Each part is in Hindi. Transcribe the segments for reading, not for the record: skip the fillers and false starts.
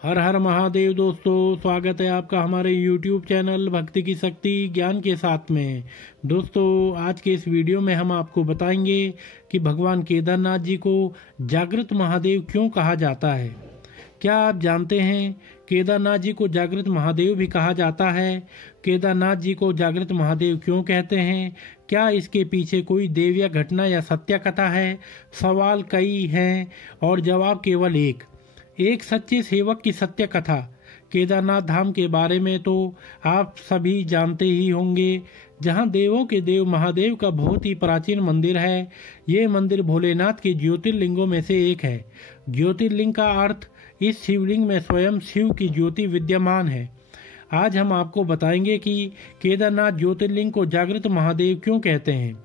हर हर महादेव दोस्तों, स्वागत है आपका हमारे YouTube चैनल भक्ति की शक्ति ज्ञान के साथ में। दोस्तों, आज के इस वीडियो में हम आपको बताएंगे कि भगवान केदारनाथ जी को जागृत महादेव क्यों कहा जाता है। क्या आप जानते हैं केदारनाथ जी को जागृत महादेव भी कहा जाता है? केदारनाथ जी को जागृत महादेव क्यों कहते हैं? क्या इसके पीछे कोई देवीय घटना या सत्य कथा है? सवाल कई हैं और जवाब केवल एक सच्चे सेवक की सत्य कथा। केदारनाथ धाम के बारे में तो आप सभी जानते ही होंगे, जहां देवों के देव महादेव का बहुत ही प्राचीन मंदिर है। ये मंदिर भोलेनाथ के ज्योतिर्लिंगों में से एक है। ज्योतिर्लिंग का अर्थ इस शिवलिंग में स्वयं शिव की ज्योति विद्यमान है। आज हम आपको बताएंगे कि केदारनाथ ज्योतिर्लिंग को जागृत महादेव क्यों कहते हैं।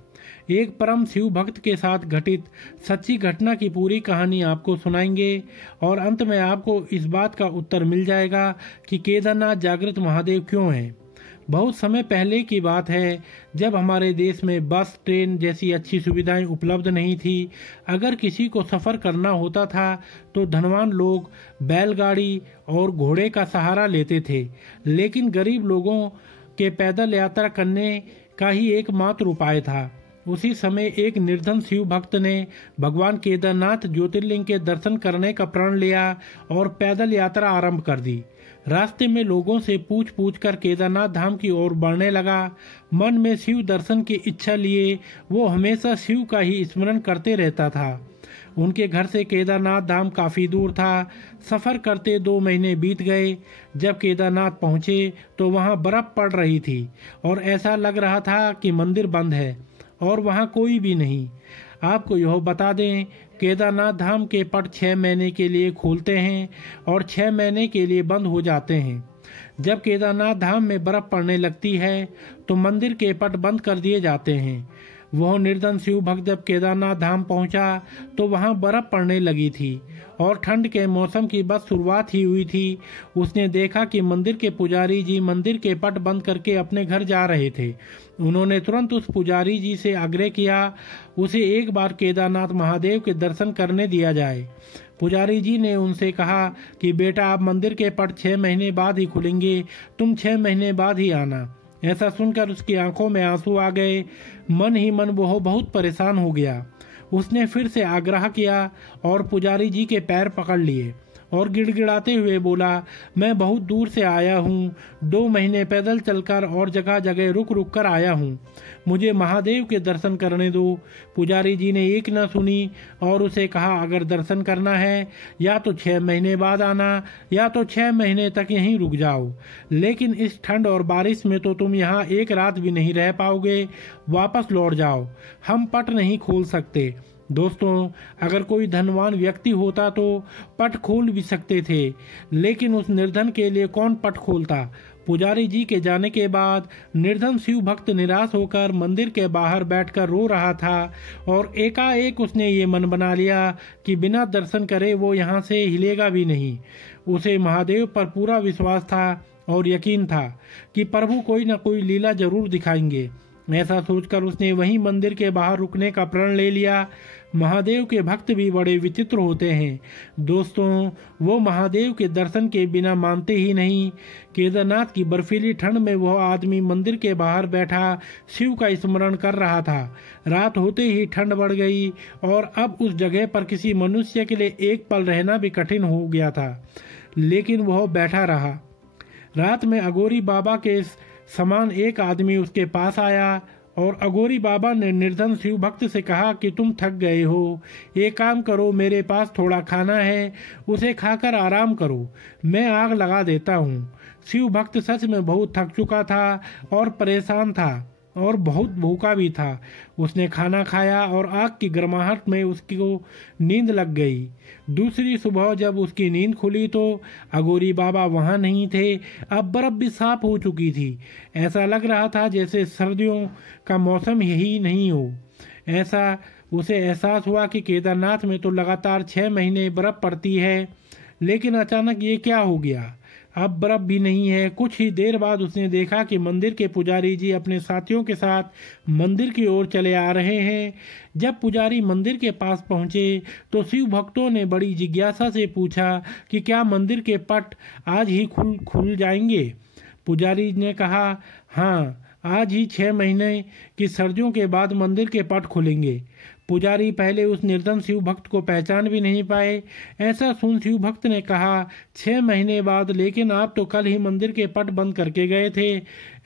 एक परम शिव भक्त के साथ घटित सच्ची घटना की पूरी कहानी आपको सुनाएंगे और अंत में आपको इस बात का उत्तर मिल जाएगा कि केदारनाथ जागृत महादेव क्यों है। बहुत समय पहले की बात है, जब हमारे देश में बस, ट्रेन जैसी अच्छी सुविधाएं उपलब्ध नहीं थी। अगर किसी को सफ़र करना होता था तो धनवान लोग बैलगाड़ी और घोड़े का सहारा लेते थे, लेकिन गरीब लोगों के पैदल यात्रा करने का ही एकमात्र उपाय था। उसी समय एक निर्धन शिव भक्त ने भगवान केदारनाथ ज्योतिर्लिंग के दर्शन करने का प्रण लिया और पैदल यात्रा आरंभ कर दी। रास्ते में लोगों से पूछ पूछ कर केदारनाथ धाम की ओर बढ़ने लगा। मन में शिव दर्शन की इच्छा लिए वो हमेशा शिव का ही स्मरण करते रहता था। उनके घर से केदारनाथ धाम काफ़ी दूर था। सफ़र करते 2 महीने बीत गए। जब केदारनाथ पहुँचे तो वहाँ बर्फ़ पड़ रही थी और ऐसा लग रहा था कि मंदिर बंद है और वहाँ कोई भी नहीं। आपको यह बता दें, केदारनाथ धाम के पट 6 महीने के लिए खोलते हैं और 6 महीने के लिए बंद हो जाते हैं। जब केदारनाथ धाम में बर्फ पड़ने लगती है तो मंदिर के पट बंद कर दिए जाते हैं। वह निर्धन शिव भक्त जब केदारनाथ धाम पहुंचा तो वहां बर्फ पड़ने लगी थी और ठंड के मौसम की बस शुरुआत ही हुई थी। उसने देखा कि मंदिर के पुजारी जी मंदिर के पट बंद करके अपने घर जा रहे थे। उन्होंने तुरंत उस पुजारी जी से आग्रह किया उसे एक बार केदारनाथ महादेव के दर्शन करने दिया जाए। पुजारी जी ने उनसे कहा कि बेटा, आप मंदिर के पट 6 महीने बाद ही खुलेंगे, तुम 6 महीने बाद ही आना। ऐसा सुनकर उसकी आंखों में आंसू आ गए। मन ही मन वह बहुत परेशान हो गया। उसने फिर से आग्रह किया और पुजारी जी के पैर पकड़ लिए और गिड़गिड़ाते हुए बोला, मैं बहुत दूर से आया हूँ, 2 महीने पैदल चलकर और जगह जगह रुक रुक कर आया हूँ, मुझे महादेव के दर्शन करने दो। पुजारी जी ने एक न सुनी और उसे कहा, अगर दर्शन करना है या तो 6 महीने बाद आना या तो 6 महीने तक यहीं रुक जाओ, लेकिन इस ठंड और बारिश में तो तुम यहाँ एक रात भी नहीं रह पाओगे। वापस लौट जाओ, हम पट नहीं खोल सकते। दोस्तों, अगर कोई धनवान व्यक्ति होता तो पट खोल भी सकते थे, लेकिन उस निर्धन के लिए कौन पट खोलता। पुजारी जी के जाने के बाद निर्धन शिव भक्त निराश होकर मंदिर के बाहर बैठकर रो रहा था और एकाएक उसने ये मन बना लिया कि बिना दर्शन करे वो यहाँ से हिलेगा भी नहीं। उसे महादेव पर पूरा विश्वास था और यकीन था कि प्रभु कोई न कोई लीला जरूर दिखाएंगे। ऐसा सोचकर उसने वहीं मंदिर के बाहर रुकने का प्रण ले लिया। महादेव के भक्त भी बड़े विचित्र होते हैं दोस्तों, वो महादेव के दर्शन के बिना मानते ही नहीं। केदारनाथ की बर्फीली ठंड में वह आदमी मंदिर के बाहर बैठा शिव का स्मरण कर रहा था। रात होते ही ठंड बढ़ गई और अब उस जगह पर किसी मनुष्य के लिए एक पल रहना भी कठिन हो गया था, लेकिन वह बैठा रहा। रात में अघोरी बाबा के समान एक आदमी उसके पास आया और अघोरी बाबा ने निर्धन शिव भक्त से कहा कि तुम थक गए हो, एक काम करो, मेरे पास थोड़ा खाना है, उसे खाकर आराम करो, मैं आग लगा देता हूँ। शिव भक्त सच में बहुत थक चुका था और परेशान था और बहुत भूखा भी था। उसने खाना खाया और आग की गर्माहट में उसको नींद लग गई। दूसरी सुबह जब उसकी नींद खुली तो अघोरी बाबा वहाँ नहीं थे। अब बर्फ भी साफ हो चुकी थी। ऐसा लग रहा था जैसे सर्दियों का मौसम यही नहीं हो। ऐसा उसे एहसास हुआ कि केदारनाथ में तो लगातार 6 महीने बर्फ पड़ती है, लेकिन अचानक ये क्या हो गया। अब बर्फ भी नहीं है। कुछ ही देर बाद उसने देखा कि मंदिर के पुजारी जी अपने साथियों के साथ मंदिर की ओर चले आ रहे हैं। जब पुजारी मंदिर के पास पहुंचे तो शिव भक्तों ने बड़ी जिज्ञासा से पूछा कि क्या मंदिर के पट आज ही खुल जाएंगे। पुजारी ने कहा, हाँ, आज ही 6 महीने की सर्दियों के बाद मंदिर के पट खुलेंगे। पुजारी पहले उस निर्धन शिव भक्त को पहचान भी नहीं पाए। ऐसा सुन शिव भक्त ने कहा, 6 महीने बाद? लेकिन आप तो कल ही मंदिर के पट बंद करके गए थे।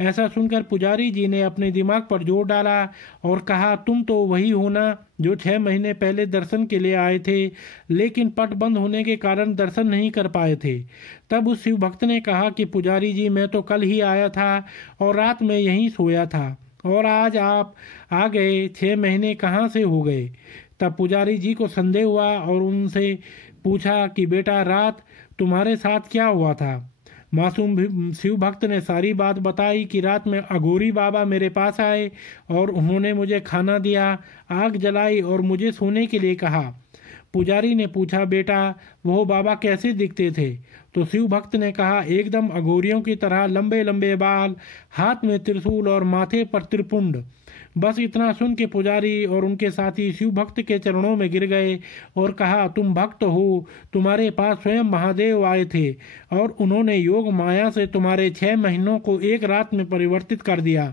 ऐसा सुनकर पुजारी जी ने अपने दिमाग पर जोर डाला और कहा, तुम तो वही हो ना जो 6 महीने पहले दर्शन के लिए आए थे, लेकिन पट बंद होने के कारण दर्शन नहीं कर पाए थे। तब उस शिव भक्त ने कहा कि पुजारी जी, मैं तो कल ही आया था और रात में यहीं सोया था, और आज आप आ गए, 6 महीने कहाँ से हो गए। तब पुजारी जी को संदेह हुआ और उनसे पूछा कि बेटा, रात तुम्हारे साथ क्या हुआ था। मासूम शिव भक्त ने सारी बात बताई कि रात में अघोरी बाबा मेरे पास आए और उन्होंने मुझे खाना दिया, आग जलाई और मुझे सोने के लिए कहा। पुजारी ने पूछा, बेटा वो बाबा कैसे दिखते थे। तो शिव भक्त ने कहा, एकदम अघोरियों की तरह, लंबे लंबे बाल, हाथ में त्रिशूल और माथे पर त्रिपुंड। बस इतना सुन के पुजारी और उनके साथी शिव भक्त के चरणों में गिर गए और कहा, तुम भक्त हो, तुम्हारे पास स्वयं महादेव आए थे और उन्होंने योग माया से तुम्हारे 6 महीनों को एक रात में परिवर्तित कर दिया,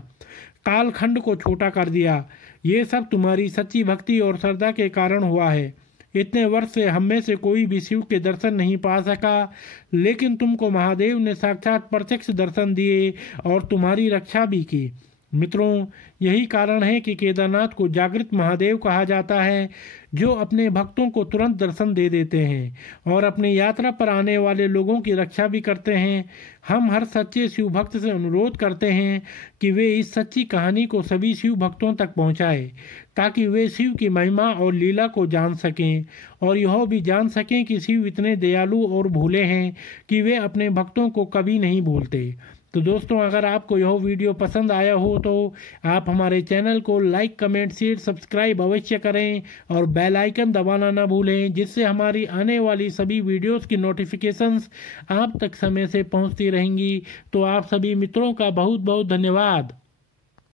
कालखंड को छोटा कर दिया। ये सब तुम्हारी सच्ची भक्ति और श्रद्धा के कारण हुआ है। इतने वर्ष से हम में से कोई भी शिव के दर्शन नहीं पा सका, लेकिन तुमको महादेव ने साक्षात प्रत्यक्ष दर्शन दिए और तुम्हारी रक्षा भी की। मित्रों, यही कारण है कि केदारनाथ को जागृत महादेव कहा जाता है, जो अपने भक्तों को तुरंत दर्शन दे देते हैं और अपनी यात्रा पर आने वाले लोगों की रक्षा भी करते हैं। हम हर सच्चे शिव भक्त से अनुरोध करते हैं कि वे इस सच्ची कहानी को सभी शिव भक्तों तक पहुंचाएं, ताकि वे शिव की महिमा और लीला को जान सकें और यह भी जान सकें कि शिव इतने दयालु और भोले हैं कि वे अपने भक्तों को कभी नहीं भूलते। तो दोस्तों, अगर आपको यह वीडियो पसंद आया हो तो आप हमारे चैनल को लाइक, कमेंट, शेयर, सब्सक्राइब अवश्य करें और बेल आइकन दबाना ना भूलें, जिससे हमारी आने वाली सभी वीडियोस की नोटिफिकेशंस आप तक समय से पहुंचती रहेंगी। तो आप सभी मित्रों का बहुत बहुत धन्यवाद।